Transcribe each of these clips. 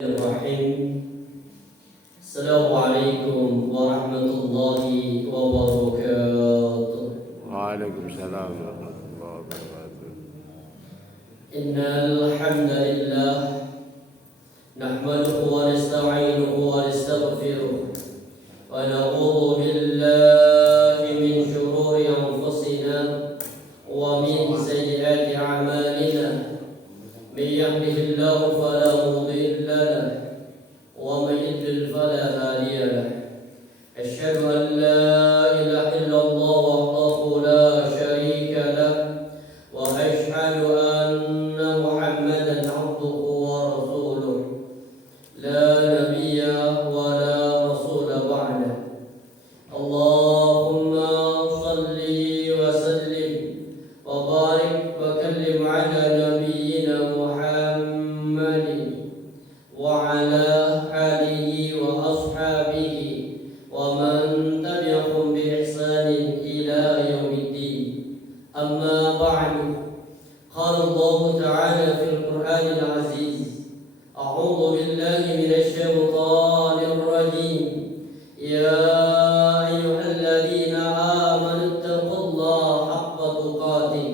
Bismillahirrahmanirrahim. Assalamualaikum warahmatullahi wabarakatuh. Waalaikumsalam warahmatullahi wabarakatuh. Innal hamdalillah nahmaduhu wa nasta'inuhu wa nastaghfiruh wa na'udzu billahi min shururi anfusina wa min sayyiati a'malina. May yahdihillahu fala mudilla lahu ومن يضلل فلا هادي له أشهد أن لا إله إلا الله وحده لا شريك له وأشهد أن محمدا عبده ورسوله لا نبي ولا رسول بعده اللهم صل وسلم وبارك وكلم على نبينا محمد وعلى آله وأصحابه ومن تبعهم بإحسان إلى يوم الدين أما بعد قال الله تعالى في القرآن العزيز أعوذ بالله من الشيطان الرجيم يا أيها الذين آمنوا اتقوا الله حق تقاته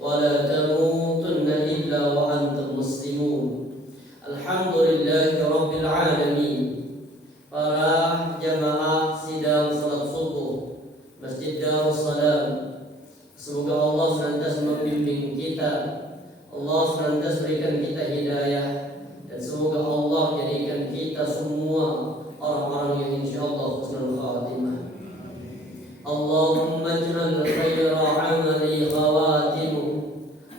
ولا تموتن إلا وأنتم مسلمون Alhamdulillahi Rabbil Alamin. Para jamaah sidang salat subuh Masjid Darussalam, semoga Allah senantiasa membimbing kita, Allah senantiasa berikan kita hidayah, dan semoga Allah jadikan kita semua orang-orang yang insyaallah husnul khatimah. Allahumma ij'al khayra 'amali khawatimu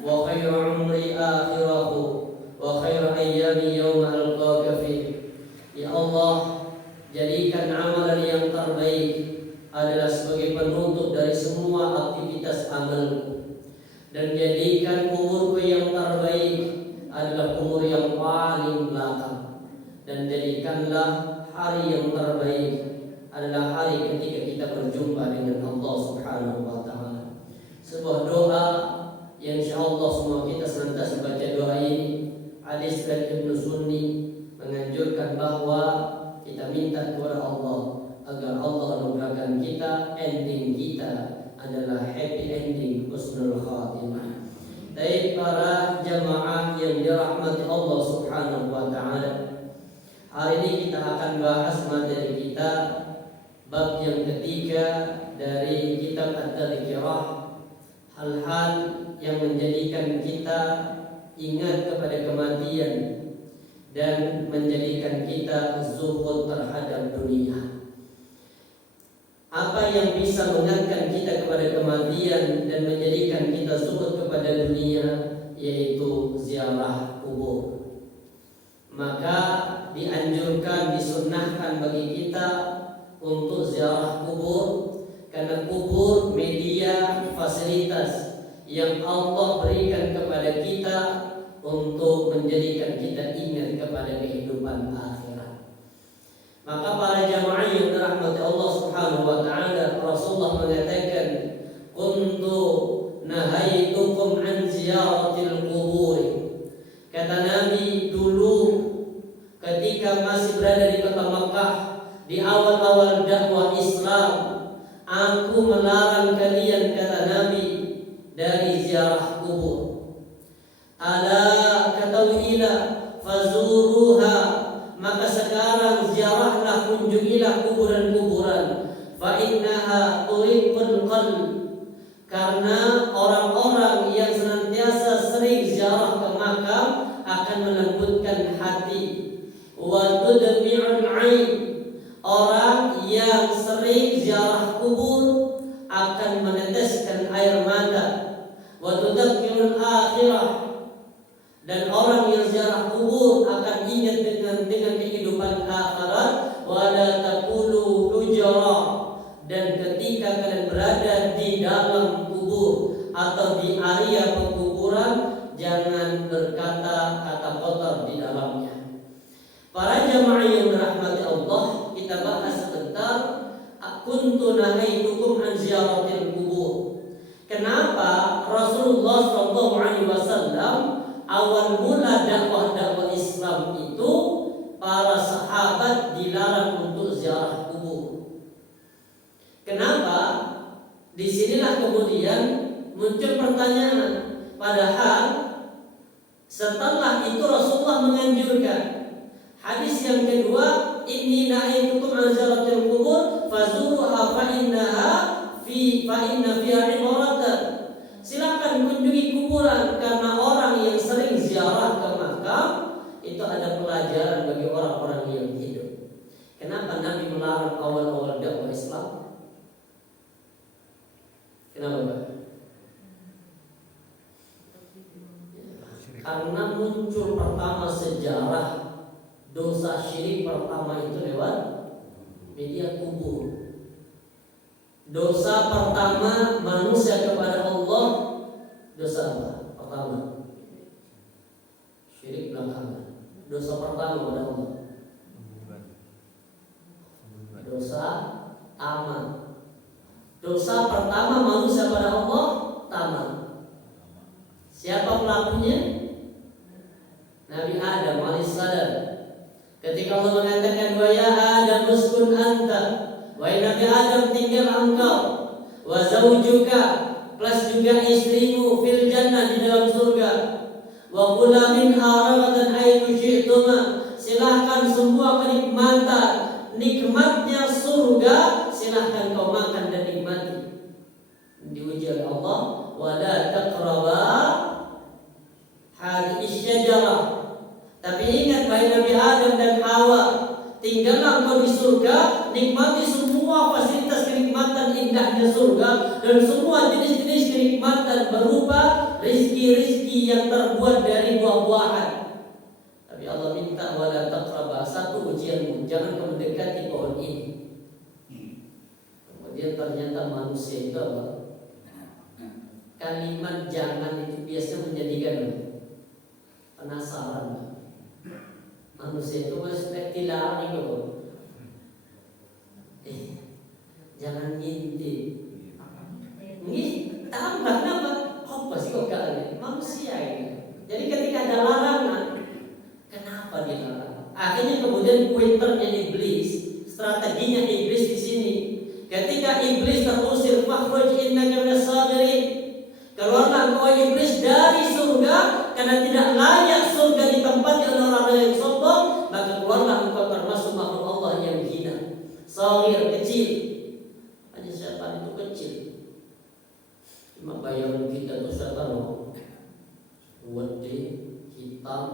wa khayra 'umri akhirahu wa khairu ayyami yawma alqaka fi. Ya Allah, jadikan amalan yang terbaik adalah sebagai penutup dari semua aktivitas amalku, dan jadikan umurku yang terbaik adalah umur yang paling belakang, dan jadikanlah hari yang terbaik adalah hari ketika kita berjumpa dengan Allah Subhanahu wa taala. Sebuah doa yang insyaallah semua kita senantiasa baca doa ini. Hadis dari Ibnu Sunni menganjurkan bahwa kita minta kepada Allah agar Allah anugerahkan kita ending kita adalah happy ending, husnul khatimah. Baik para jamaah yang dirahmati Allah Subhanahu wa taala, hari ini kita akan bahas materi kita bab yang ketiga dari kitab At-Tadhkirah, hal-hal yang menjadikan kita ingat kepada kematian dan menjadikan kita zuhud terhadap dunia. Apa yang bisa mengingatkan kita kepada kematian dan menjadikan kita zuhud kepada dunia, yaitu ziarah kubur. Maka dianjurkan, disunnahkan bagi kita untuk ziarah kubur, karena kubur media fasilitas yang Allah berikan kepada kita untuk menjadikan kita ingat kepada kehidupan akhirat. Maka para jamaah yang dirahmati Allah Subhanahu wa taala, Rasulullah mengatakan, "Kuntu nahaitukum an ziyaratil qubur." Kata Nabi, dulu ketika masih berada di kota Makkah, di awal-awal dakwah Islam, aku melarang kalian, kata Nabi, dari ziarah kubur. Ala katauhilah fazuruha, maka sekarang ziarahlah, kunjungilah kuburan-kuburan. Fa innaha tuhibbul qalb, karena orang-orang yang senantiasa sering ziarah ke makam akan melembutkan hati. Wa tudmi'ul 'ain, orang yang sering ziarah kubur akan meneteskan air mata. Wa tudzakkirul akhirah, dan orang yang ziarah kubur akan ingat dengan kehidupan akhirat. Wa la taqulu lujara, dan ketika kalian berada di dalam kubur atau di area pekuburan, jangan berkata kata kotor di dalamnya. Para jamaah yang dirahmati Allah, kita bahas sebentar kuntu nahaitukum an ziyaratil kubur. Kenapa Rasulullah SAW awal mula dakwah Islam itu dilarang untuk ziarah kubur. Kenapa? Disinilah kemudian muncul pertanyaan. Padahal setelah itu Rasulullah menganjurkan. Hadis yang kedua, inni nahaitukum an ziyaratil qubur fazuruha fa inna fiha ibaratan. Silakan kunjungi kuburan karena orang yang sering ziarah ke makam itu ada pelajaran bagi orang-orang yang hidup. Kenapa Nabi melarang awal-awal dakwah Islam? Kenapa, Pak? Karena muncul pertama sejarah dosa syirik pertama itu lewat media kubur. Dosa pertama manusia kepada Allah, dosa apa? Pertama syirik belakangan. Dosa pertama kepada Allah, dosa taman. Dosa pertama manusia pada Allah, taman. Siapa pelakunya? Nabi Adam alaihissalam. Ketika Allah mengatakan wa ya Adam uskun anta, wahai Nabi Adam tinggal engkau, wa zaujuka plus juga istrimu fil jannah di dalam surga, wa kula min ragadan haythu syi'tuma, silahkan semua kenikmatan nikmatnya surga silahkan kau makan dan nikmati. Diuji oleh Allah, wa la taqraba hadhihi syajarah. Tapi ingat wahai Nabi Adam dan Hawa, tinggallah engkau di surga, nikmati semua fasilitas kenikmatan indahnya surga dan semua jenis-jenis kenikmatan berupa rizki-rizki yang terbuat dari buah-buahan. Tapi Allah minta wala taqraba, satu ujianmu, jangan kau mendekati pohon ini. Kemudian ternyata manusia itu apa? Kalimat jangan itu biasanya menjadikan penasaran. Manusia itu masih dilarang itu. Jangan ngintip. Ini tambah nama. Apa sih kok kalian? Manusia ini. Jadi ketika ada larangan, kenapa dilarang? Akhirnya kemudian pointernya iblis, strateginya iblis di sini. Ketika iblis terusir, fakhruj innaka minas sabirin. Keluarlah engkau iblis dari surga karena tidak layak surga ditempati oleh orang-orang yang sombong, maka keluarlah engkau termasuk makhluk Allah yang hina, saghir, kecil. Hanya setan itu kecil. Cuma bayangan kita itu setan gede, hitam,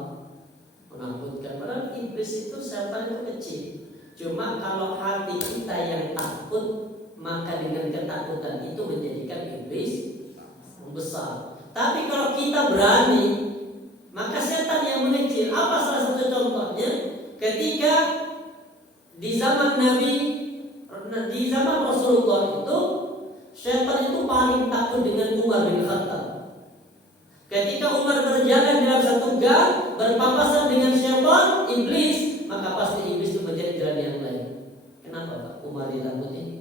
menakutkan. Padahal iblis itu setan itu kecil. Cuma kalau hati kita yang takut, maka dengan ketakutan itu menjadikan iblis besar. Tapi kalau kita berani, maka setan yang mengecil. Apa salah satu contohnya? Ketika di zaman Nabi, di zaman Rasulullah itu, setan itu paling takut dengan Umar bin Khattab. Ketika Umar berjalan dalam satu gang berpapasan dengan setan, iblis, maka pasti iblis itu menjadi jalan yang lain. Kenapa Pak Umar ditakuti?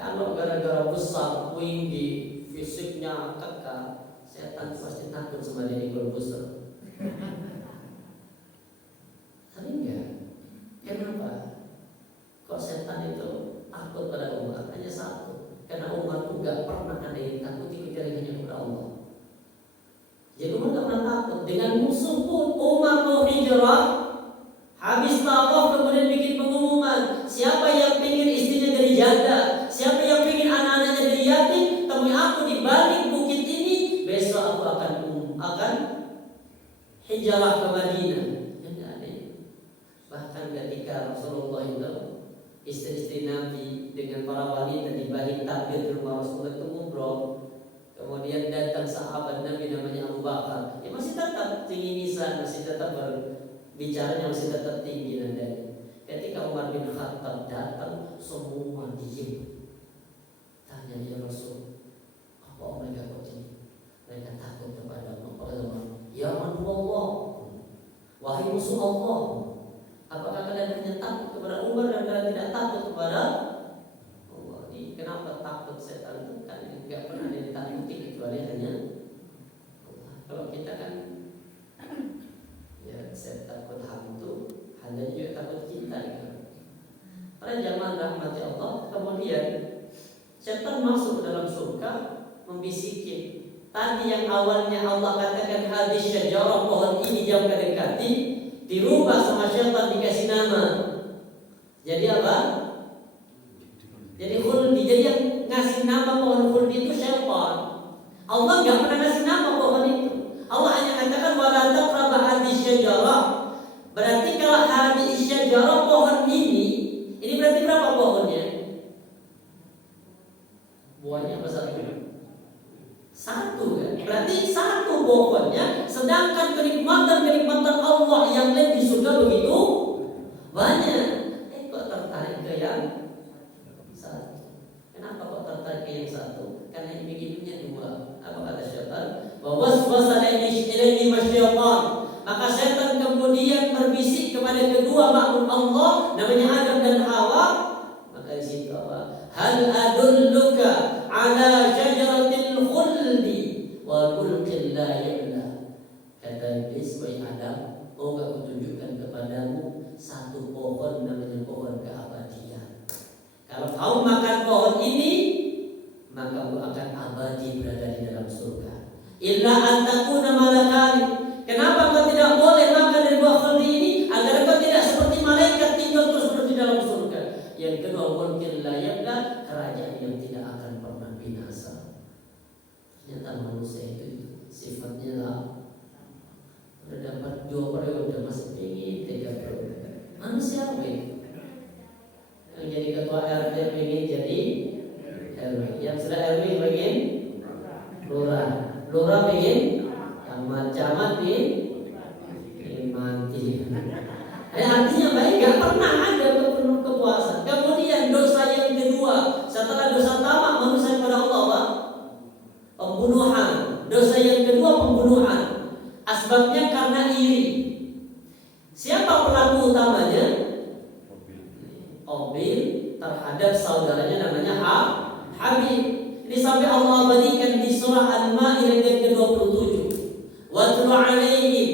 Kalau gara-gara besar, tinggi, fisiknya kekar, setan pasti takut sama dia besar. Tapi enggak. Kenapa? Kok setan itu takut pada Umar? Hanya satu, karena Umar itu enggak pernah ada yang takuti kecuali hanya kepada Allah. Jadi Umar enggak pernah takut. Dengan musuh pun Umar mau hijrah, habis tawaf kemudian bikin pengumuman, siapa yang ingin istrinya jadi janda, siapa yang ingin anak-anaknya jadi yatim, temui aku di balik bukit ini, besok aku akan hijrah ke Madinah. Yang aneh. Bahkan ketika Rasulullah itu istri-istri Nabi dengan para wanita di balik tabir di rumah Rasulullah itu ngobrol. Kemudian datang sahabat Nabi namanya Abu Bakar. Ya masih tetap tinggi nisan, masih tetap bicaranya masih tetap tinggi nadanya. Ketika Umar bin Khattab datang, semua diam. Tanya ya Rasul, apa mereka begini? Mereka takut kepada Allah. Ya Allah, wahai musuh Allah, apakah kalian hanya takut kepada Umar dan kalian tidak takut kepada Allah? Ini kenapa takut setan itu? Kan nggak pernah ditakuti kecuali hanya Allah. Kalau kita kan kemudian setan masuk ke dalam surga membisikin. Tadi yang awalnya Allah katakan hadis syajarah, pohon ini jangan dekati, dirubah sama setan dikasih nama. Jadi apa? Jadi khuldi. Jadi yang ngasih nama pohon khuldi itu setan. Allah nggak pernah ngasih nama pohon itu. Allah hanya katakan wala taqrabu hadis syajarah. Berarti kalau hadis syajarah pohon ini berarti berapa pohonnya? Buahnya apa satu? Satu kan? Berarti satu pohonnya. Sedangkan kenikmatan Allah yang lain di surga begitu banyak. Kok tertarik ke yang satu? Kenapa kok tertarik ke yang satu? Karena yang bikinnya dua. Apa kata syaitan? Waswasa ilaihi masyaitan. Maka setan kemudian berbisik kepada kedua makhluk Allah, namanya Adam dan Hawa. Maka di situ apa? Hal adulluka ala syajaratil khuldi wa mulkin la yabla. Kata iblis, wahai Adam, mau aku tunjukkan kepadamu satu pohon namanya pohon keabadian. Kalau kau makan pohon ini, maka kau akan abadi berada di dalam surga. Illa an takuna malakani. Kenapa kau tidak boleh makan dari buah khuldi ini? Agar kau tidak seperti malaikat tinggal terus di dalam surga. Yang kedua, mulkin la yabla, kerajaan yang tidak akan pernah binasa. Ternyata manusia itu sifatnya lah. Udah dapat 2 periode masih ingin 3 periode. Manusiawi. Yang jadi ketua RT ingin jadi RW. Yang sudah RW ingin lurah. Lurah ingin camat ingin mati. Artinya baik, gak pernah ada kepuasan. Kemudian dosa yang kedua setelah dosa tamak manusia kepada Allah, Pak, pembunuhan. Dosa yang kedua pembunuhan. Asbabnya karena iri. Siapa pelaku utamanya? Qabil terhadap saudaranya namanya Habil. Ini sampai Allah abadikan di surah Al-Ma'idah ayat ke-27. Watlu 'alaihim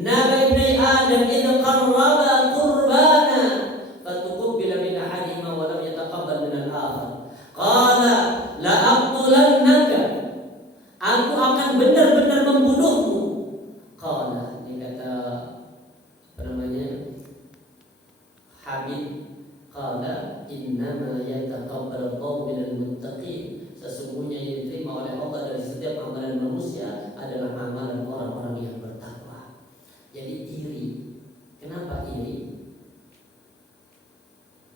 naba ibni Adam idh qarraba qurbana fatuqabbala min ahadihima wa lam yataqabbal min al-akhar. Qala la aqtulannaka. Aku akan benar-benar membunuhmu. Qala, ini kata Habib. Qala innama yataqabbalu Allahu minal muttaqin. Sesungguhnya yang diterima oleh Allah dari setiap amalan manusia adalah amalan orang-orang yang bertakwa. Jadi iri. Kenapa iri?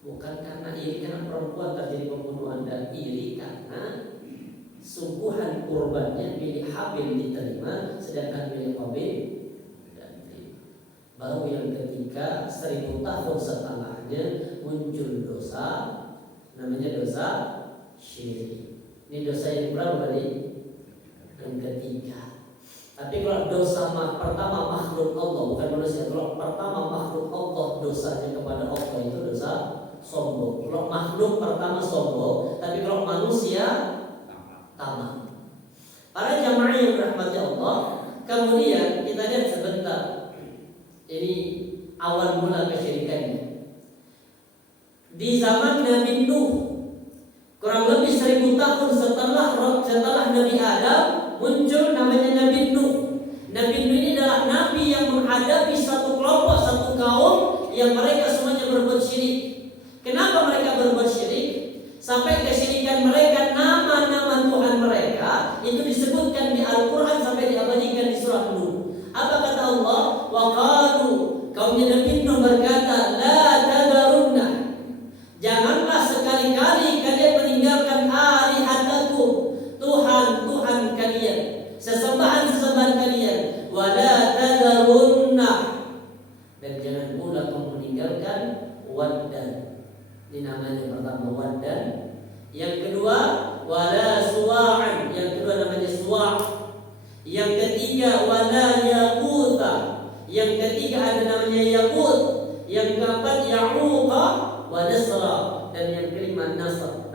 Bukan karena iri karena perempuan terjadi pembunuhan, dan iri karena sungguhan kurbannya milik Habil diterima, sedangkan milik Qabil tidak diterima. Baru yang ketiga 1000 tahun setelahnya muncul dosa, namanya dosa syirik. Ini dosa yang berapa tadi? Yang ketiga. Tapi kalau dosa pertama makhluk Allah, bukan manusia. Kalau pertama makhluk Allah, dosanya kepada Allah itu dosa sombong. Kalau makhluk pertama sombong, tapi kalau manusia tamak. Para jamaah yang dirahmati Allah, kemudian kita lihat sebentar. Ini awal mula kesyirikannya. Di zaman Nabi Nuh, kurang lebih 1000 tahun setelah Nabi Adam, muncul namanya Nabi Nuh. Nabi Nuh ini adalah nabi yang menghadapi satu kelompok, satu kaum yang mereka semuanya berbuat syirik. Kenapa mereka berbuat syirik? Sampai kesyirikan mereka, nama-nama Tuhan mereka itu disebutkan di Al-Quran sampai diabadikan di surah Nuh. Apa kata Allah? Wa qalu, kaumnya Nabi Nuh berkata, la tadarunna, janganlah sekali-kali kalian meninggalkan alihatakum, Tuhan-Tuhan kalian, sesembahan-sesembahan kalian, wala tadarunna, dan jangan pula kamu meninggalkan waddan. Ini namanya pertama waddan. Yang kedua wala suwa'an, yang kedua namanya suwa'. Yang ketiga wala yaquta, yang ketiga ada namanya yaqut. Yang keempat ya'uqa wa nasra, dan yang kelima nasra.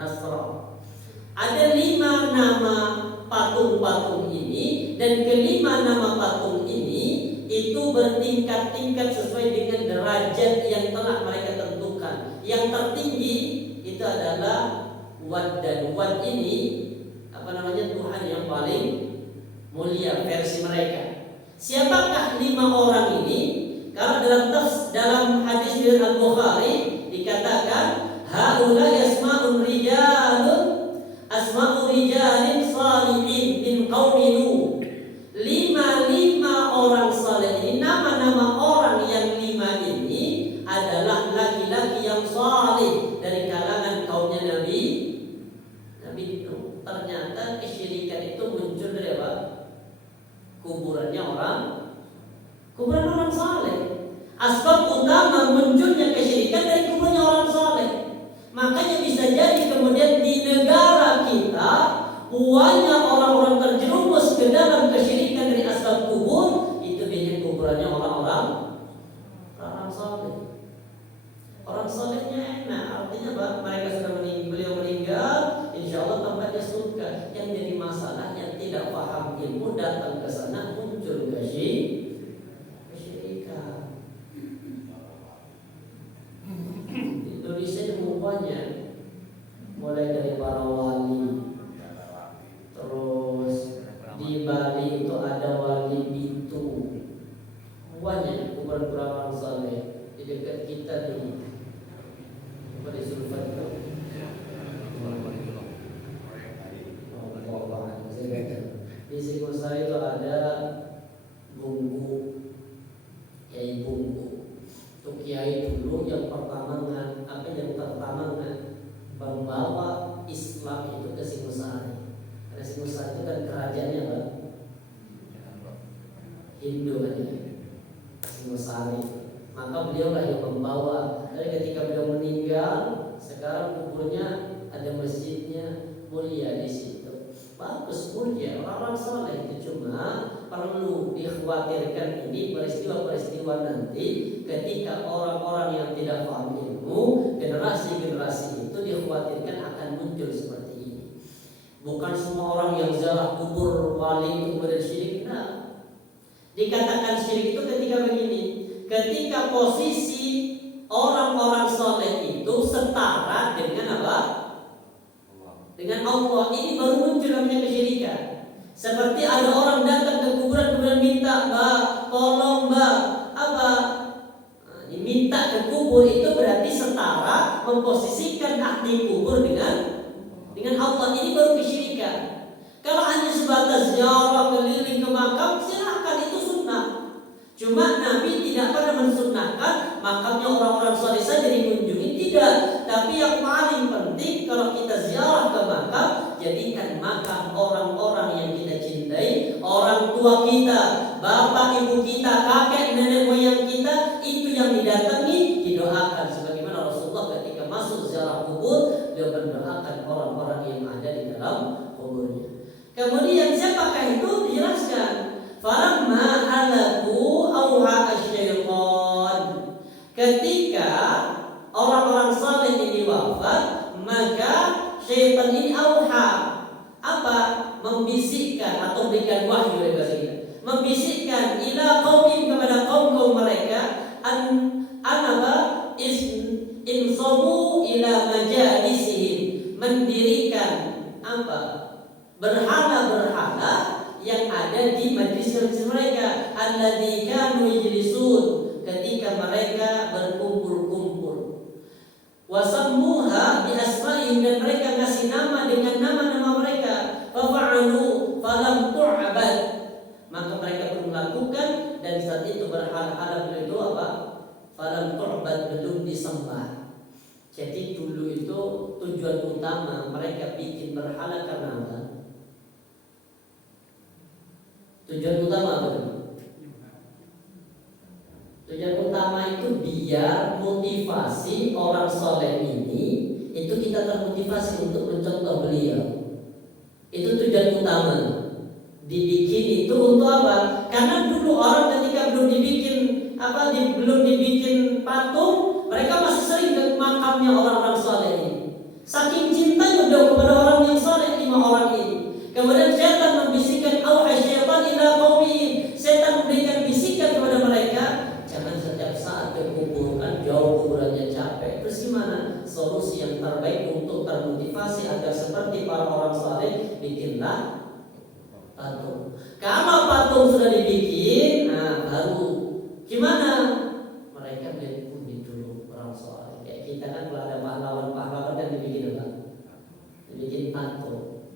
Ada 5 nama patung-patung ini, dan kelima nama patung ini itu bertingkat-tingkat sesuai dengan derajat yang telah mereka tentukan. Yang tertinggi itu adalah Wad dan Wad ini Tuhan yang paling mulia versi mereka. Siapakah 5 orang ini? Kalau dalam hadis riwayat Al-Bukhari dikatakan haula yasma'un rijalun asma'u rijalin salihin min qaumi Nuh. 5 orang saleh ini, nama-nama orang yang 5 ini adalah laki-laki yang saleh dari kalangan kaumnya Nabi Nuh. Ternyata kesyirikan itu muncul dari apa? Kuburan orang saleh. Asbab utama munculnya kesyirikan dari kuburannya orang saleh. Makanya bisa jadi kemudian di negara kita banyak orang-orang terjerumus ke dalam kesyirikan dari asbab kubur, itu biasanya kuburannya orang saleh. Orang salehnya enak, artinya apa? Mereka sudah beliau meninggal, insya Allah tempatnya surga. Yang jadi masalah yang tidak paham ilmu datang ke sana muncul kesyirikan. Indonesia itu rupanya mulai dari para wali, terus di Bali itu ada wali Bitu, banyak kuburan orang saleh di dekat kita di Sulfat itu. Di Singosari itu ada Bungku, Kiai Bungku. Itu kiai dulu yang pertama membawa Islam itu ke Singosari. Karena Singosari itu kan kerajaannya apa? Hindu kan ya. Singosari. Maka beliau lah yang membawa. Dari ketika beliau meninggal, sekarang kuburnya ada masjidnya, mulia di situ. Bagus, mulia, orang-orang saleh itu. Cuma perlu dikhawatirkan ini peristiwa-peristiwa nanti ketika orang-orang yang tidak paham ilmu, generasi-generasi itu dikhawatirkan akan muncul seperti ini. Bukan semua orang yang ziarah kubur wali itu bersyirik. Nah, dikatakan syirik itu ketika begini, ketika posisi orang-orang saleh itu setara dengan apa? Dengan Allah. Ini baru muncul namanya kesyirikan. Seperti ada orang datang ke kuburan kemudian minta, "Mbak, tolong Mbak." Apa? Diminta ke kubur itu berarti setara memposisikan ahli kubur dengan Allah. Ini baru kesyirikan. Kalau hanya sebatas ziarah keliling ke makam, silahkan, itu sunnah. Cuma Nabi tidak pernah mensunnahkan makamnya orang-orang saleh saja dikunjungi, tidak. Tapi yang paling penting kalau kita ziarah ke makam, jadikan makam orang-orang yang kita cintai, orang tua kita, bapak ibu kita, kakek nenek moyang kita, itu yang didatangi, didoakan. Sebagaimana Rasulullah ketika masuk ziarah kubur, dia mendoakan orang-orang yang ada di dalam kuburnya. Kemudian siapakah itu? Dijelaskan. Falamma halaku auha asyaitan. Ketika orang-orang saleh ini wafat, maka syaitan ini auha, apa? Membisikkan atau berikan wahyu dari bahasa kita. Membisikkan ila qaumim, kepada kaum mereka, anaba insabu ila majalisihim, mendirikan apa? Berhala-berhala yang ada di majlis mereka, alladzi kanu yajlisun, ketika mereka berkumpul-kumpul. Wasammuha bi asma'ihim, dan mereka kasih nama dengan nama-nama mereka. Fa'alu falam tu'bad, maka mereka pun melakukan, dan saat itu berhala-hala itu apa? Falam tu'bad, belum disembah. Jadi dulu itu tujuan utama mereka bikin berhala karena apa? Tujuan utama apa? Tujuan utama itu biar motivasi orang soleh ini, itu kita termotivasi untuk mencontoh beliau. Itu tujuan utama. Dibikin itu untuk apa? Karena dulu orang ketika belum dibikin patung, mereka masih sering ke makamnya orang-orang soleh ini. Saking cintanya udah kepada orang yang soleh, 5 orang ini. Kemudian setan membisikkan, auha syaitan ila qaumihim. Setan memberikan bisikan kepada mereka, jangan setiap saat ke kubur, kan jauh kuburannya capek. Terus gimana? Solusi yang terbaik untuk termotivasi Kalau patung sudah dibikin, nah baru gimana? Mereka beli dulu orang soleh. Kayak kita kan kalau ada pahlawan kan dibikin apa? Dibikin patung.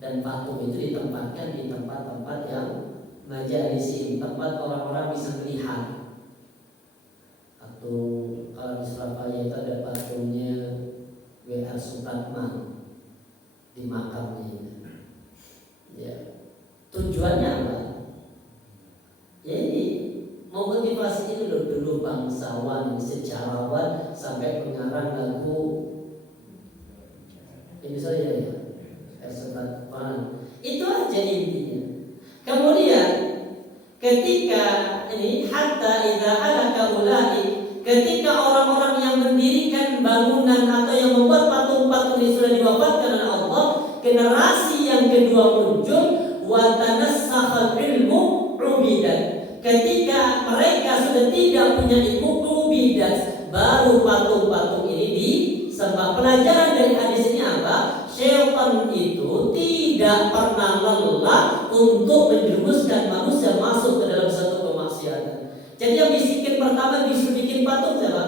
Dan patung itu ditempatkan di tempat-tempat yang majalisi, tempat orang-orang bisa melihat. Patung kalau di Surabaya itu ada patungnya W.R. Supratman di makamnya. Ya. Tujuannya apa? Ya ini memotivasi itu dulu bangsawan, sejarawan sampai pengarang lagu ini saja ya. Itu aja intinya. Kemudian ketika ini hatta idza halaka ulai, ketika orang-orang yang mendirikan bangunan atau yang membuat patung-patung ini sudah diwafatkan oleh Allah, generasi yang kedua muncul wa tanassakha ilmu ubidan. Ketika mereka sudah tidak punya ilmu ubidan, baru patung-patung ini disembah. Pelajaran dari hadis ini apa? Syaitan itu tidak pernah lelah untuk menjerumuskan manusia masuk ke dalam satu kemaksiatan. Jadi yang bisikin pertama disuruh bikin patung siapa?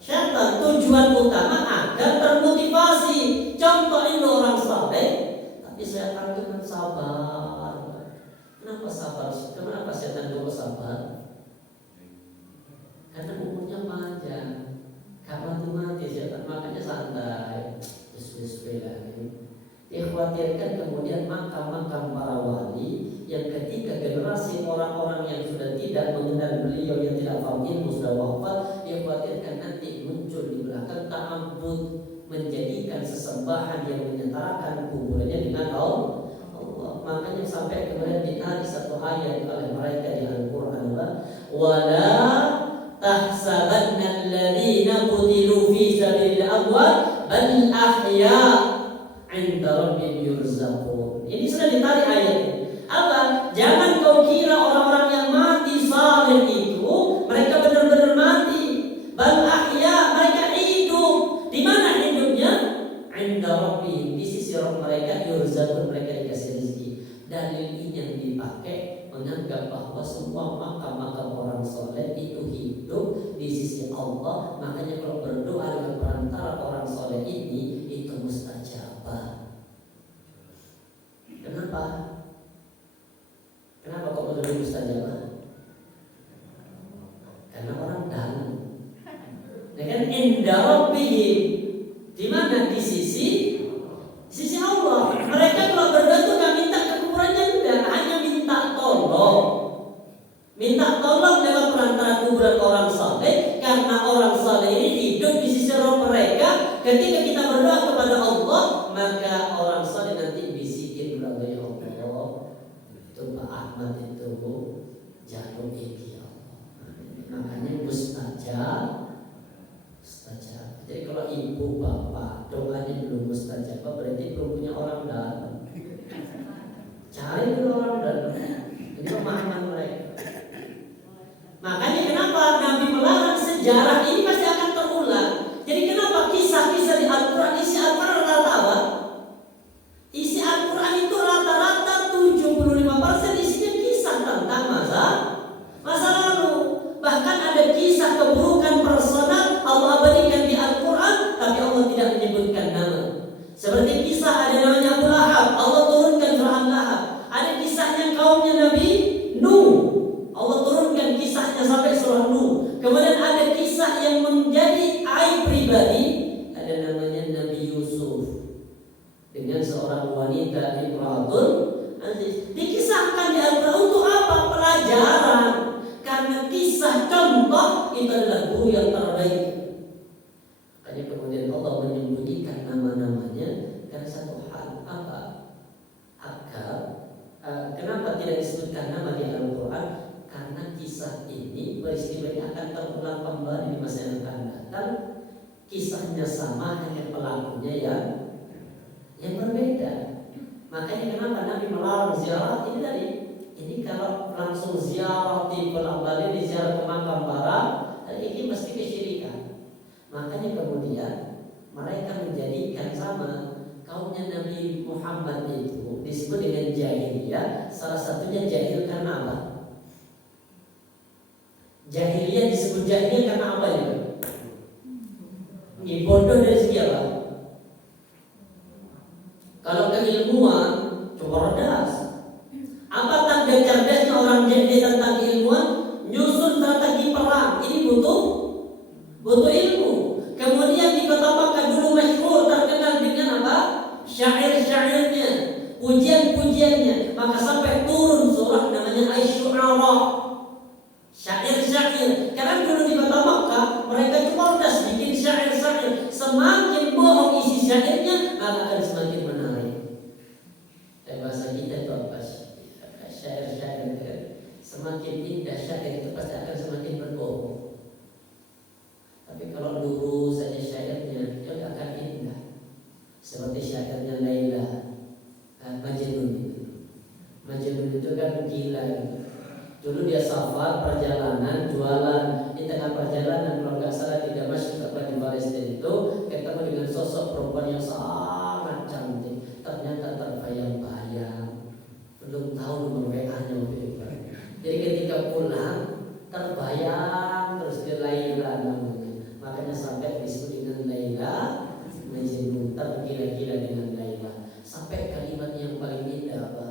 Syaitan. Tujuan utama agar termotivasi. Contohin lo orang saleh, tapi syaitan itu kan sabar. Kenapa sabar? Kenapa syaitan itu sabar? Karena umurnya panjang. Kapan tuh mati syaitan, makanya santai. Dikhawatirkan kemudian makam-makam para wali yang ketika generasi orang-orang yang sudah tidak mengenal beliau, yang tidak paham ilmu sudah wafat, dikhawatirkan nanti muncul di belakang ta'abbud, menjadikan sesembahan yang menyetarakan kuburannya dengan Allah. Makanya sampai kemudian ditarik satu ayat oleh mereka di Al-Quran, wala tahsabanna alladhina qutilu fi sabilillah amwat bal ahya 'inda rabbihim yurzaqun. Ini sudah ditarik ayatnya. Apa? Jangan kau kira orang-orang yang mati saleh itu mereka benar-benar mati. Bal ahya, mereka hidup. Di mana hidupnya? 'Inda rabbihim, di sisi Rabb mereka, yurzaqun, mereka dikasih rezeki. Dalil ini yang dipakai menganggap bahwa semua makam-makam orang soleh itu hidup di sisi Allah. Makanya kalau berdoa dengan perantara orang soleh ini itu mustajabah. Kenapa? Kenapa kok menjadi mustajabah? Karena orang dalam. Dengan inda rabbihim, di mana? Di sisi Allah. Mereka kalau berdoa itu nggak minta ke kuburannya, tidak, hanya minta tolong. Minta tolong lewat perantara kuburan orang saleh, karena orang saleh ini hidup di sisi roh mereka. Ketika kita berdoa kepada Allah, maka orang saleh nanti bisikin berdoa, ya Allah, itu Pak Ahmad itu jatuh gigi ya Allah. Makanya mustajab. Jadi kalau ibu bapak doanya belum mustajab, berarti belum punya orang dalam. Cari dulu orang dalam. Ini pemahaman mereka. Makanya kenapa Nabi melarang sejarah ini pasti akan terulang. Jadi kenapa kisah-kisah di Al-Quran, isi Al-Quran rata-rata apa? Isi Al-Quran itu rata-rata 75% isinya kisah tentang masa lalu. Bahkan ada kisah keburukan personal Allah abadikan di Al-Quran, tapi Allah tidak menyebutkan nama. Seperti kisah ada namanya Abu Lahab, Allah turunkan surah Al-Lahab. Ada kisahnya kaumnya Nabi Nuh, Allah turunkan kisahnya sampai surah Nuh. Kemudian ada kisah yang menjadi aib pribadi, ada namanya Nabi Yusuf dengan seorang wanita Imratul Aziz. Dikisahkan di Al-Quran untuk apa? Pelajaran. Karena kisah contoh itu adalah guru yang terbaik. Makanya kemudian Allah menyembunyikan nama-namanya karena satu hal apa? Agar kenapa tidak disebutkan nama di Al-Quran? Karena kisah ini peristiwa ini akan terulang kembali di masa yang akan datang. Kisahnya sama, hanya pelakunya yang berbeda. Makanya kenapa Nabi melarang ziarah ini tadi? Ini kalau langsung ziarah bolak-balik di ziarah ke makam para, ini mesti kesyirikan. Makanya kemudian mereka menjadikan sama. kaumnya Nabi Muhammad itu disebut dengan jahiliyah. Salah satunya jahil karena apa? Jahiliyah disebut jahiliyah karena apa ya? Bodoh dari segi apa? Kalau keilmuan, cerdas. Apa tanda cerdasnya orang jahiliyah tentang keilmuan? Nyusun strategi perang. Ini butuh ilmu. Kemudian di kota Makkah dulu masyhur terkenal dengan apa? Syair-syairnya, pujian-pujiannya. Maka sampai turun surah namanya Asy-Syu'ara. Syair-syair. Karena dulu di kota Makkah mereka cerdas bikin syair-syair. Semakin bohong isi syairnya, maka akan semakin menarik. Bahasa kita itu apa? Syair-syair itu kan semakin indah syair itu pasti akan semakin berbohong. Tapi kalau lurus saja syairnya, dia tidak akan indah. Seperti syairnya Laila, Majnun itu. Majnun itu kan gila. Dulu dia safar perjalanan jualan, di tengah perjalanan kalau nggak salah di Damaskus atau di Palestina itu ketemu dengan sosok perempuan yang sangat cantik. Ternyata terbayang-bayang, belum tahu nomor WA-nya waktu itu. Jadi ketika pulang terbayang terus ke Laila namanya. Makanya sampai disebut dengan Laila Majnun, tergila-gila dengan Laila. Sampai kalimat yang paling indah apa?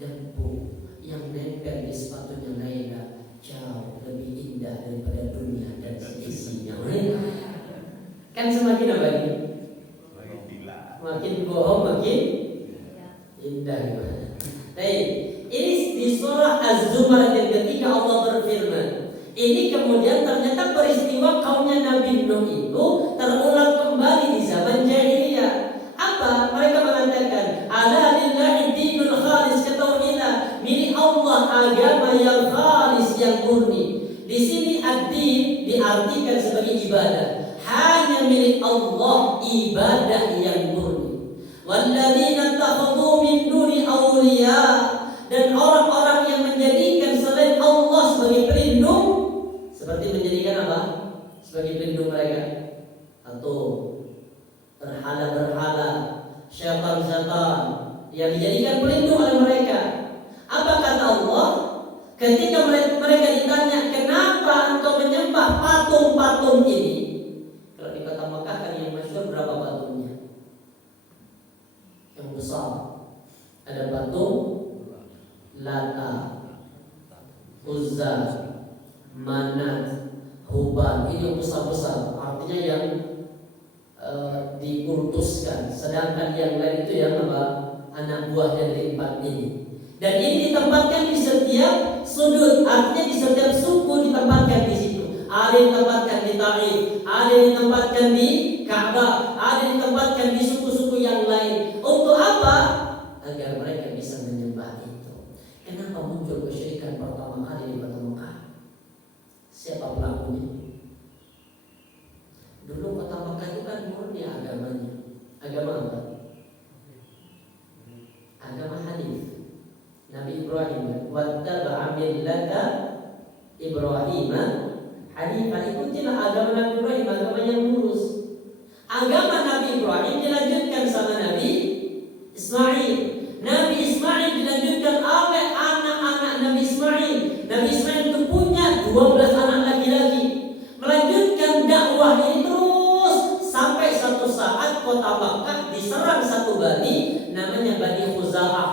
Debu yang nempel di sepatunya Laila jauh lebih indah daripada dunia dan seisinya. Kan semakin apa ini? Makin bohong makin indah. Baik, ini di surah Az-Zumar ketika Allah berfirman. Ini kemudian ternyata peristiwa kaumnya Nabi Nuh itu terulang kembali di zaman jahiliyah. Apa? Mereka mengatakan, "Ala lillahi dinul khalis," ketauhidan milik Allah, agama yang khalis, yang murni. Di sini ad-din diartikan sebagai ibadah. Hanya milik Allah ibadah yang murni. Walladzina takhadhu min duni awliya, dan orang-orang yang menjadikan selain Allah sebagai pelindung. Seperti menjadikan apa? Sebagai pelindung mereka. Atau berhala-berhala, syaitan-syaitan yang dijadikan pelindung oleh mereka. Apa kata Allah? Ketika mereka ditanya, kenapa engkau menyembah patung-patung ini? Kalau di kota Makkah kan yang masyhur berapa patungnya? Yang besar. Ada patung Lata, Uzza, Manat, Hubal. Ini yang besar-besar. Artinya yang dikultuskan. Sedangkan yang lain itu yang apa? Anak buah dari empat ini. Dan ini ditempatkan di setiap sudut. Artinya di setiap suku ditempatkan di situ. Ada yang ditempatkan di Taif, ada yang ditempatkan di Ka'bah, ada yang ditempatkan di suku-suku yang lain. Untuk apa? Agar mereka bisa menyembah itu. Kenapa muncul kesyirikan pertama kali di Kota Mekah? Siapa pelakunya? Dulu Kota Mekah itu kan murni agamanya. Agama apa? Agama Hanif. Nabi Ibrahim, wattaba'a millata Ibrahim hanifan, ikutilah agama Nabi Ibrahim, agama yang lurus. Agama Nabi Ibrahim dilanjutkan sama Nabi Ismail. Nabi Ismail dilanjutkan oleh anak-anak Nabi Ismail. Nabi Ismail itu punya 12 anak laki-laki. Melanjutkan dakwah ini terus sampai satu saat Kota Makkah diserang satu Bani namanya Bani Khuza'ah.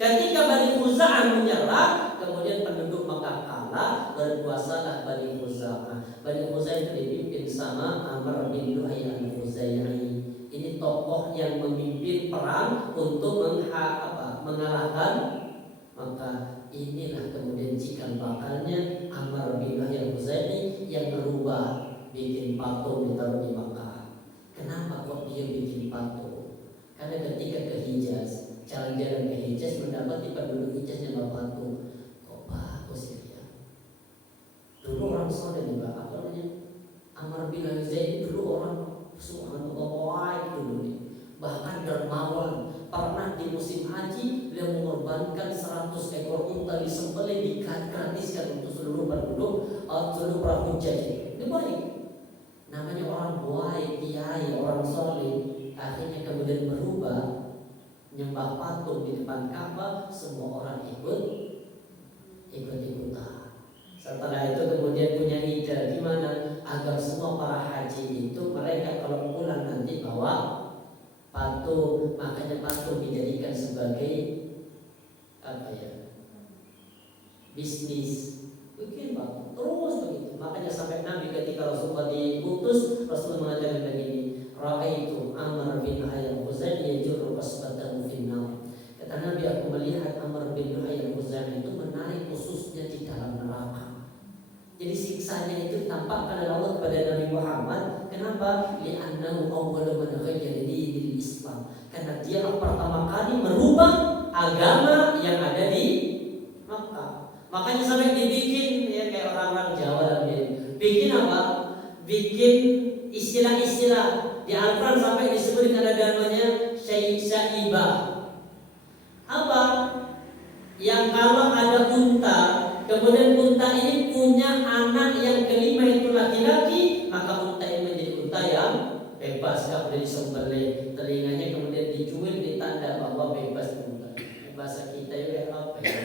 Ketika Bani Khuza'ah menyerah, kemudian penduduk Makkah kalah, berkuasalah Bani Khuza'ah. Bani Khuza'ah itu dipimpin sama Amr bin Lu'ay al-Khuzai. Ini tokoh yang memimpin perang untuk mengalahkan Makkah. Inilah kemudian cikal bakalnya Amr bin Lu'ay al-Khuzai yang berubah, bikin patung ditaruh di Makkah. Kenapa kok dia bikin patung? Karena ketika ke Hijaz, jalan-jalan ke Hijaz, mendapati penduduk Hijaz yang patung. Kok bagus ya? Dulu orang soleh juga, apa namanya? Amr bin Lu'ay dulu orang subhanallah baik dulu nih. Bahkan dermawan. Pernah di musim haji dia mengorbankan 100 ekor unta disembelih, digratiskan untuk seluruh penduduk, seluruh para hujjah. Ini baik. Namanya orang baik, kiai, orang soleh. akhirnya kemudian berubah nyembah patung di depan Ka'bah, semua orang ikut-ikutan. Setelah itu kemudian punya ide gimana agar semua para haji itu mereka kalau pulang nanti bawa patung, makanya patung dijadikan sebagai bisnis. Bikin patung terus begitu. Makanya sampai Nabi ketika Rasulullah diutus, Rasulullah mengatakan begini, Ra'aitu Amr bin Lu'ay al-Khuzai yajurru qasbatahu finnar. Kata Nabi, aku melihat Amr bin Lu'ay al-Khuzai itu menarik khususnya di dalam neraka. Jadi siksanya itu ditampakkan oleh Allah kepada Nabi Muhammad. Kenapa? Li'annahu awwalu man ghayyara dinil Islam. Karena dialah pertama kali merubah agama yang ada di Makkah. Makanya sampai dibikin ya kayak orang-orang Jawa bikin apa? Bikin istilah-istilah di Al-Quran sampai disebut ada namanya syaibah. Apa? Yang kalau ada unta, kemudian unta ini punya anak yang kelima itu laki-laki, maka unta ini menjadi unta yang bebas, tidak boleh disembelih. Telinganya kemudian dicuil ditanda bahwa bebas unta. Bahasa kita itu apa ya?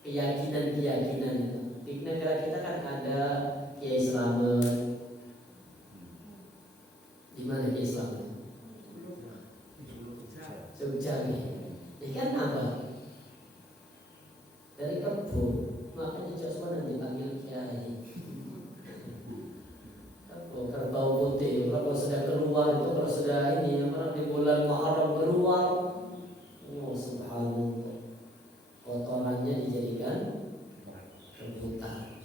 Keyakinan itu. Di negara kita kan ada Kiai Slamet. Di mana Kiai Slamet? Jogja nih. Ini kan apa? Dari Kebo. Makanya Joshua nanti panggil Kiai. Kebo kerbau putih. Kalau sudah keluar itu, kalau sudah ini di bulan Muharram keluar, oh subhanallah, kotorannya dijadikan rebutan,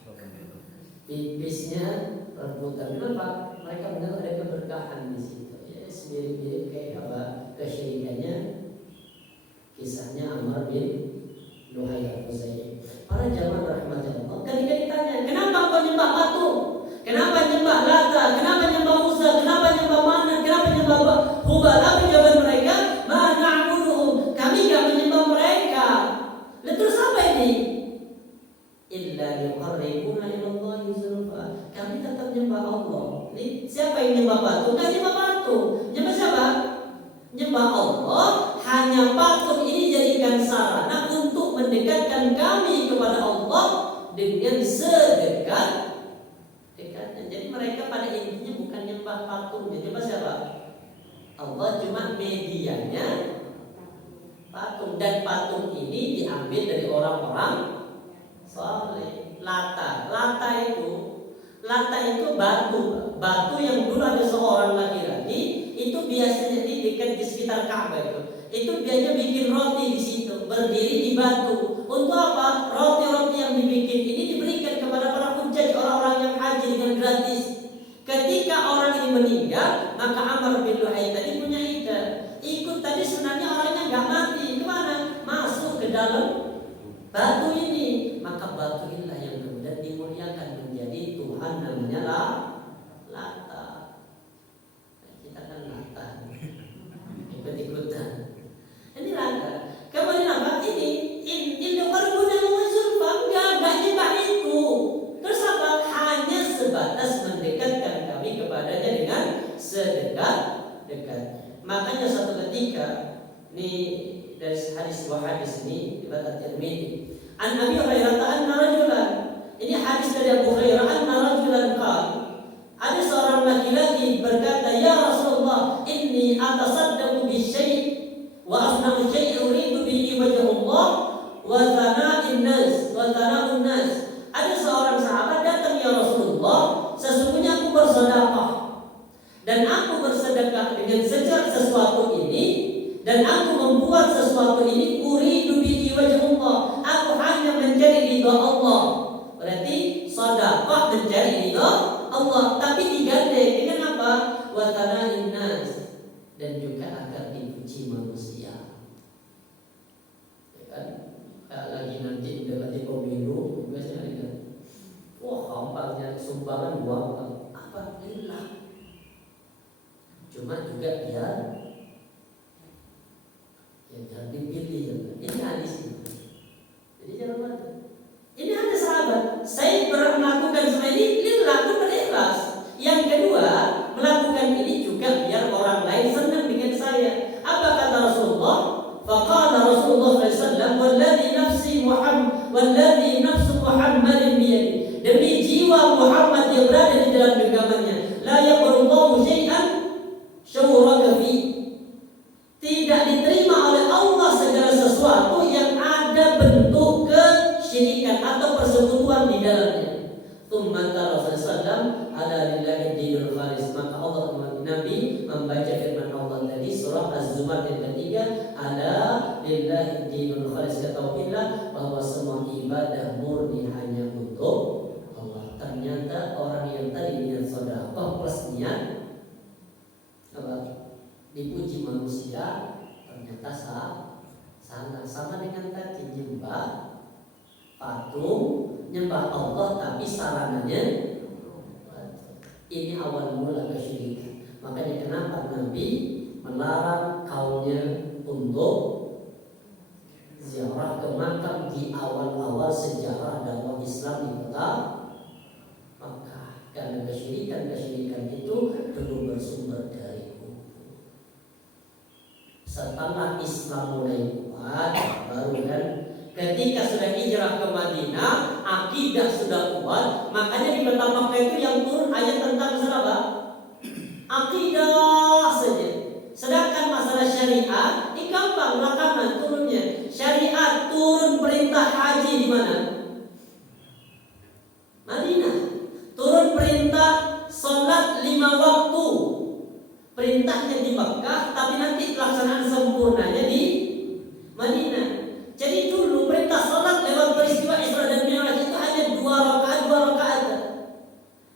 pipisnya rebutan. Kenapa? Mereka mengenal ada keberkahan di situ. Ya, mirip-mirip kayak apa kesyirikannya kisahnya Amr bin Lu'ay al-Khuzai. Para jamaah rahmatullah, ketika ditanya, kenapa kau nyembah patung? Kenapa nyembah Lata? Kenapa nyembah Uzza? Kenapa nyembah Manat? Kenapa nyembah Hubal? Apa jawaban mereka? Ma na'buduhum. Kami enggak menyembah mereka. Lalu terus apa ini? Illa yuqarribuna ila Allah zulfa. Kami tetap nyembah Allah. Siapa yang nyembah patung? Enggak nyembah patung. Nyembah siapa? Nyembah Allah. Hanya patung ini jadikan sarana untuk mendekatkan kami kepada Allah dengan sedekat-dekatnya. Jadi mereka pada intinya bukan nyembah patung. Nyembah siapa? Allah, cuma medianya patung. Dan patung ini diambil dari orang-orang saleh. Lata itu batu yang dulu ada seorang laki-laki itu biasanya di dekat di sekitar Ka'bah itu biasanya bikin roti di situ, berdiri di batu. Untuk apa? Roti-roti yang dibikin ini diberikan kepada para hujjaj, orang-orang yang haji dengan gratis. Ketika orang ini meninggal, maka Amr bin Lu'ay tadi punya ide, ikut tadi sebenarnya orangnya nggak mati, kemana? Masuk ke dalam batu ini. Maka batu inilah yang kemudian dimuliakan menjadi Tuhan, namanya Lata. Kita kan Lata, ikut-ikutan. Ini Lata. Kemudian apa? Ini qaribuna wa zulfa. Enggak nyembah itu. Terus apa? Hanya sebatas mendekatkan kami kepadanya dengan sedekat-dekat. Makanya suatu ketika ini dari dua hadis ini riwayat Tirmidzi. An Abi Hurairah anna rajulan. Ini hadis dari Abu Hurairah anna rajulan qala. Ada seorang laki-laki berkata, "Ya Rasulullah, inni atasaddaqu bi syai' wa asna'u syai' uridu bihi wajh Allah wa thana'in nas." Ada seorang sahabat datang, "Ya Rasulullah, sesungguhnya aku bersedekah dan aku bersedekah dengan sesuatu ini, dan aku membuat sesuatu ini uridu bihi wajh Allah. Aku hanya mencari ridha Allah." Berarti sedekah mencari ridha Allah, tapi digandeng dengan apa? Wa thana'in nas, dan juga agar dipuji manusia. Ya kan? Lagi nanti mendekati pemilu biasanya ada, wah hampirnya sumbangan uang apa lillah. Cuma juga biar jangan dipilih. Ini hadis ini. Jadi jangan lupa. Ini ada sahabat, saya pernah melakukan semua ini lillah, itu berikhlas. Yang kedua, melakukan ini juga biar orang lain Muhammadin biyadi, demi jiwa Muhammad yang berada di dalam genggamannya, la yaqbalullahu syai'an syawraka fi, tidak diterima oleh Allah segala sesuatu yang ada bentuk kesyirikan atau persekutuan di dalamnya. Tsumma Rasulullah ala lillahi dinul khalis, maka Allah Nabi membaca firman Allah tadi surah Az-Zumar yang ketiga, ala lillahi dinul khalis, ketahuilah bahwa semua ibadah murni hanya untuk Allah. Ternyata orang yang tadi niat sedekah plus niat apa? Dipuji manusia, ternyata salah. Sama dengan tadi nyembah patung, nyembah Allah tapi sarananya ini awal mula kesyirikan. Makanya kenapa Nabi melarang kaumnya untuk ziarah ke makam di awal-awal sejarah dakwah Islam di kota Makkah, karena kesyirikan itu dulu bersumber dari kubur. Setelah Islam mulai kuat, baru kan ketika sudah hijrah ke Madinah, akidah sudah kuat, makanya di kota Makkah itu yang turun ayat tentang apa? Akidah saja. Sedangkan masalah syariat ini gampang, belakangan turunnya. Syariat turun perintah haji di mana? Madinah. Turun perintah salat 5 waktu. Perintahnya di Makkah, tapi nanti pelaksanaan sempurnanya di Madinah. Jadi dulu perintah salat lewat peristiwa Isra dan Mi'raj itu hanya 2 rakaat.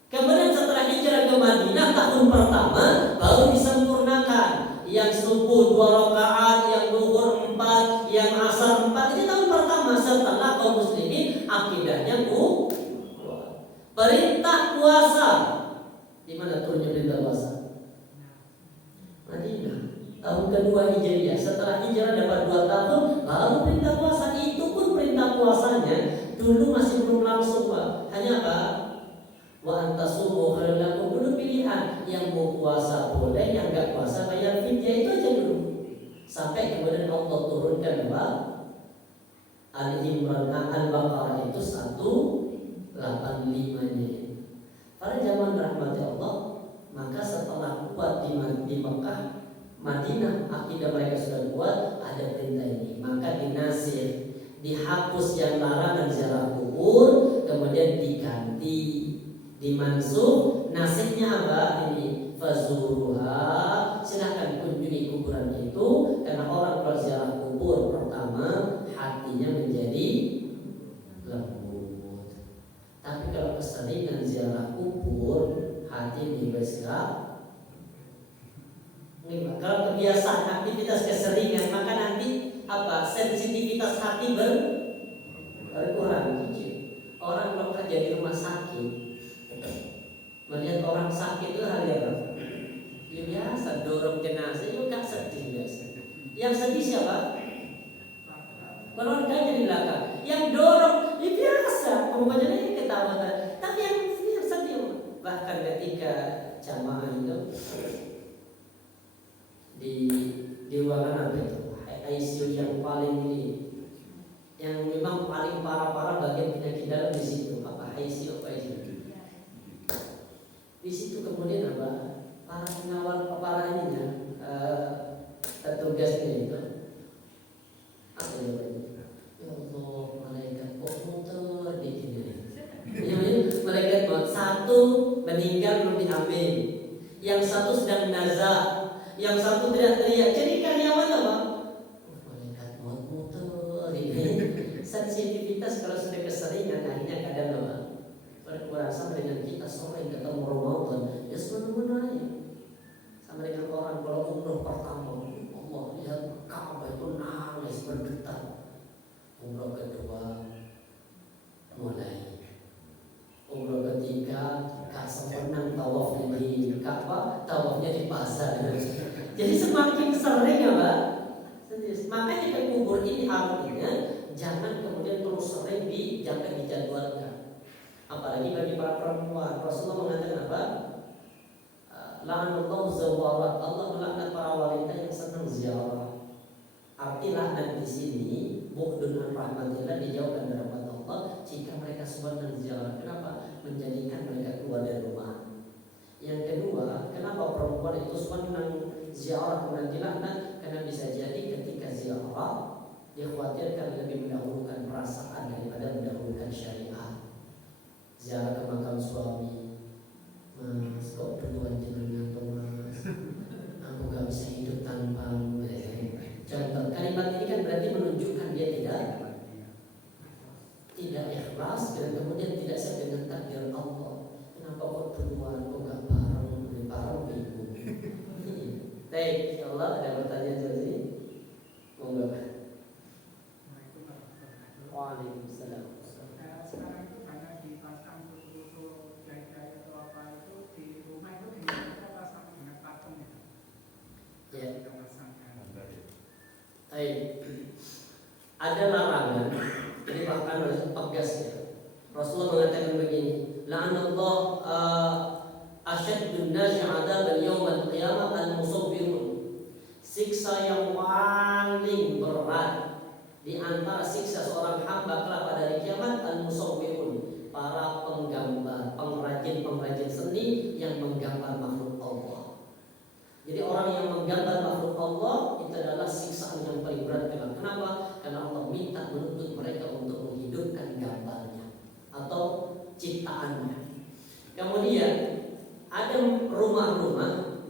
Kemudian setelah hijrah ke Madinah tahun pertama baru disempurnakan. Yang subuh 2 rakaat, yang zuhur 4, yang asar 4. Ini tahun pertama setelah kaum muslimin akidahnya kuat. Perintah puasa, di mana turunnya perintah puasa? Madinah. Tahun kedua Hijriah, setelah hijrah dapat 2 tahun baru perintah puasa. Itu pun perintah puasanya dulu masih belum langsung, Pak. Hanya apa? Wa antasumu khairul lakum, dulu pilihan, yang mau puasa boleh, yang enggak puasa bayar fidyah, itu aja dulu. Sampai kemudian Allah turunkan apa? Al-Imran, Al-Baqarah itu 185-nya. Pada zaman rahmati Allah, maka setelah kuat di Mekah, Madinah, akidah mereka sudah kuat, ada perintah ini, maka dinasih, dihapus yang larangan ziarah kubur, kemudian diganti, dimansuh. Nasihnya apa? Ini fazuruha, silakan kunjungi kuburan itu, karena orang kalau ziarah kubur pertama hatinya menjadi lembut. Tapi kalau keseringan ziarah kubur, hati bergerak. Kalau kebiasaan aktivitas keseringan, maka nanti apa? Sensitivitas hati berkurang. Orang kalau kerja di rumah sakit, melihat orang sakit itu hal yang ya biasa, dorong jenazah itu gak sedih biasa. Yang sedih siapa? Keluarganya di belakang. Yang dorong ya biasa, pokoknya ini ketawa. Tapi yang sedih, bahkan ketika jamaah itu di ruangan apa itu? ICU yang paling ini, yang memang paling parah-parah bagian penyakit dalam di situ. Apa ICU apa ICU? Di situ kemudian apa? Para pengawal para ininya, petugasnya itu apa ya? Ya Allah, malaikat kok muter di sini. Malaikat buat satu meninggal belum diambil, yang satu sedang nazar, yang satu teriak-teriak. Jadi karyawan apa? Malaikat buat muter ini. Sensitivitas kalau sudah keseringan, akhirnya kadang apa? Berasa dengan kita sore ketemu Ramadan, ya sebenarnya sama dengan orang kalau umroh pertama, Allah lihat Ka'bah itu nangis bergetar. Umroh kedua mulai, umroh ketiga kasih menang tawafnya di Ka'bah, tawafnya di pasar. Jadi semakin sering ya Pak. Makanya ke kubur ini artinya jangan kemudian terus sering jangan dijadwalkan. Apalagi bagi para perempuan, Rasulullah mengatakan apa? La'anallahu zawarat, Allah melaknat para wanita yang senang ziarah. Arti laknat di sini bu'dun an rahmatillah, dijauhkan dari rahmat Allah jika mereka kesempatan ziarah. Kenapa? Menjadikan mereka keluar dari rumah. Yang kedua, kenapa perempuan itu senang ziarah kemudian dilaknat? Karena bisa jadi ketika ziarah dikhawatirkan lebih mendahulukan perasaan daripada mendahulukan syariat. Ziarah ke makam suami, Mas, kok berdua jenengan tuh Mas, aku gak bisa hidup tanpamu. Contoh kalimat ini kan berarti menunjukkan dia tidak ikhlas dan kemudian tidak sesuai dengan takdir Allah. Kenapa kok berdua, kok gak bareng ibu? Baik, insyaallah ada pertanyaan jadi monggo. Waalaikumsalam. Sekarang itu banyak dipasang foto-foto kiai-kiai atau apa itu di rumah itu kita pasang dengan patung ya. Ya. Kita pasangkan. Baik. Ada larangan. Ini bahkan harus tegas ya. Rasulullah mengatakan begini, la'anallah asyaddun nasi 'adzaban yaumil qiyamah al-musawwirun. Siksa yang paling berat di antara siksa seorang hamba kelak pada hari kiamat al-musawwirun, para penggambar, pengrajin seni yang menggambar makhluk Allah. Jadi orang yang menggambar makhluk Allah itu adalah siksaan yang paling berat. Kenapa? Karena Allah minta menuntut mereka untuk menghidupkan gambarnya atau ciptaannya. Kemudian ada rumah-rumah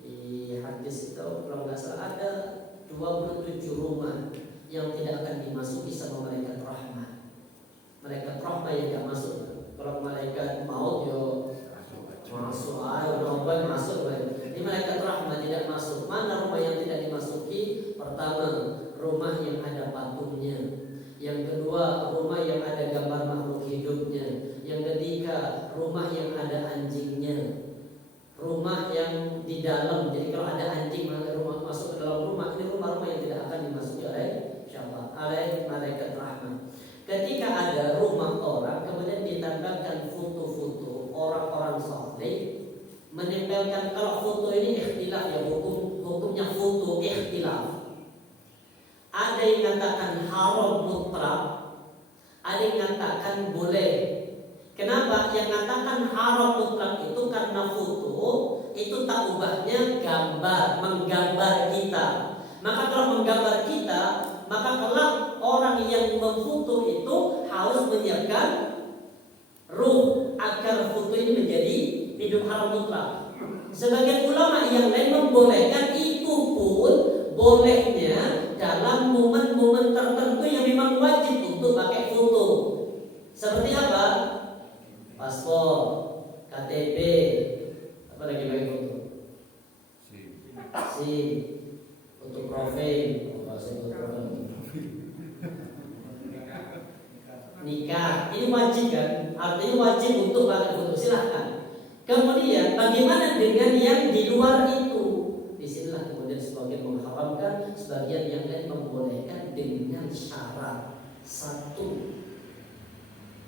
di hadis itu kalau nggak salah ada 27 rumah yang tidak akan dimasuki sama malaikat rahmat. Malaikat rahmat yang tidak masuk. Kalau malaikat maut yo masuk, orang masuk. Ini malaikat rahmat tidak masuk. Mana rumah yang tidak dimasuki? Pertama, rumah yang ada patungnya. Yang kedua, rumah yang ada gambar makhluk hidupnya. Yang ketiga, rumah yang ada anjingnya. Rumah yang di dalam. Jadi kalau ada anjing rumah masuk ke dalam rumah, ini rumah-rumah yang tidak akan dimasuki oleh siapa? Oleh malaikat rahmat. Ketika ada rumah orang, kemudian ditambahkan foto-foto orang-orang saleh, menempelkan. Kalau foto ini ikhtilaf ya, hukumnya foto ikhtilaf. Ada yang mengatakan haram mutlak, ada yang mengatakan boleh. Kenapa? Yang mengatakan haram mutlak itu karena foto itu tak ubahnya gambar, menggambar kita. Maka kalau menggambar kita, maka kelak orang yang memfoto itu harus menyiapkan ruh agar foto ini menjadi hidup haram mutlak. Sebagian ulama yang lain membolehkan, itu pun bolehnya dalam momen-momen tertentu yang memang wajib untuk pakai foto. Seperti apa? Paspor, KTP, apa lagi pakai foto? SIM, foto profil, nikah. Ini wajib kan? Artinya wajib untuk pakai foto. Silahkan. Kemudian bagaimana dengan yang di luar itu? Disinilah kemudian sebagian mengharamkan, sebagian yang lain membolehkan dengan syarat. Satu,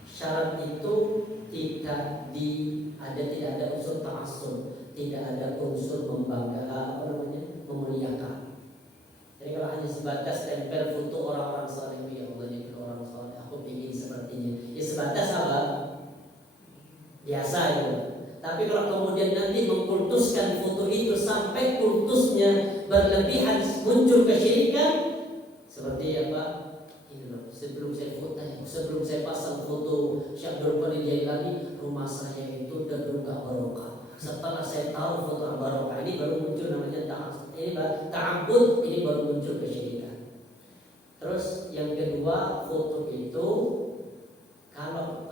syarat itu tidak ada unsur ta'assub, tidak ada unsur memuliakan. Jadi kalau hanya sebatas tempel foto orang-orang saleh, ya Allah ini orang saleh, aku ingin sepertinya. Ya sebatas apa? Biasa itu. Tapi kalau kemudian nanti mengkultuskan foto itu sampai kultusnya berlebihan, muncul kesyirikan, seperti apa? Ini loh, sebelum saya pasang foto Syekh Abdul Qadir Jailani, rumah saya itu udah berubah barokah. Setelah saya tahu foto barokah ini baru muncul namanya ta'abbud, ini baru muncul kesyirikan. Terus yang kedua, foto itu kalau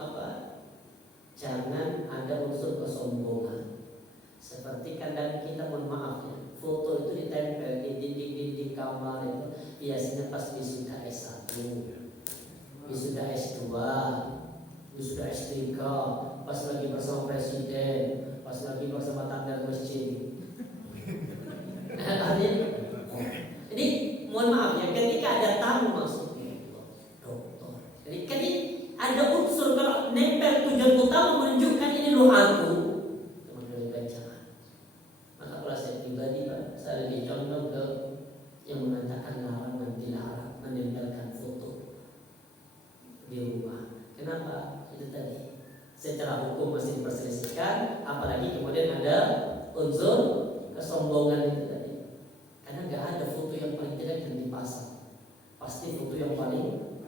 jangan ada unsur kesombongan. Seperti kadang kita, mohon maaf ya, foto itu ditempel di dinding-dinding kamar itu biasanya pas wisuda S1, wisuda S2, wisuda S3, pas lagi bersama presiden, pas lagi bersama tangga masjid. Ini mohon maaf ya, ketika ada tamu masuk, dokter. Jadi ada unsur kalau nempel tujuan utama menunjukkan ini loh aku. Teman-teman bacaan. Maka kalau saya pribadi Pak, saya lebih condong ke yang mengatakan larangan, dilarang menempelkan foto di rumah. Kenapa? Kenapa? Itu tadi. Secara hukum masih diperselisihkan, apalagi kemudian ada unsur kesombongan itu tadi. Karena nggak ada foto yang paling jelek yang dipasang. Pasti foto yang paling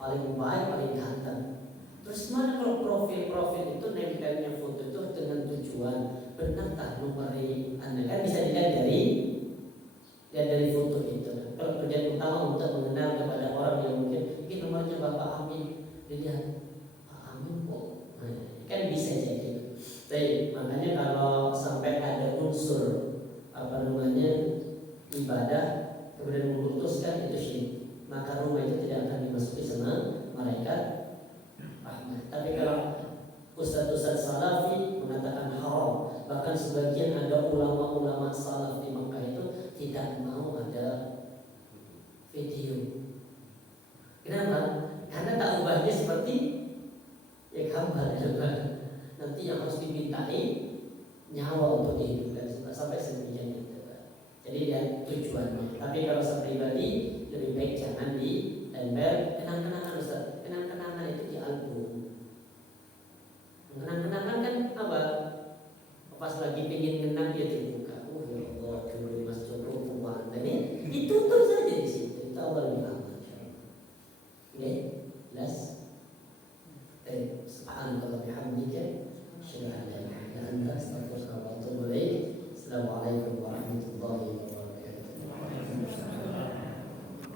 baik, paling ganteng. Terus mana kalau profil itu nempelnya foto itu dengan tujuan benar tak nomor Anda kan bisa dilihat dari foto itu. Kalau tujuan utama untuk mengenal kepada orang yang mungkin ini nomornya Bapak Amin, dilihat Pak Amin kok, kan bisa jadi. Tapi makanya kalau sampai ada unsur ibadah kemudian memutuskan itu syirik, maka rumah itu tidak akan dimasuki sama malaikat rahmat. Tapi kalau ustaz-ustaz salafi mengatakan haram, bahkan sebagian ada ulama-ulama salaf di Mekah itu tidak mau ada video. Kenapa? Karena tak ubahnya seperti ya gambar ya. Nanti yang harus dimintai nyawa untuk dihidupkan sampai sedemikian itu. Jadi dia tujuannya. Tapi kalau sepribadi lebih baik jangan ditempel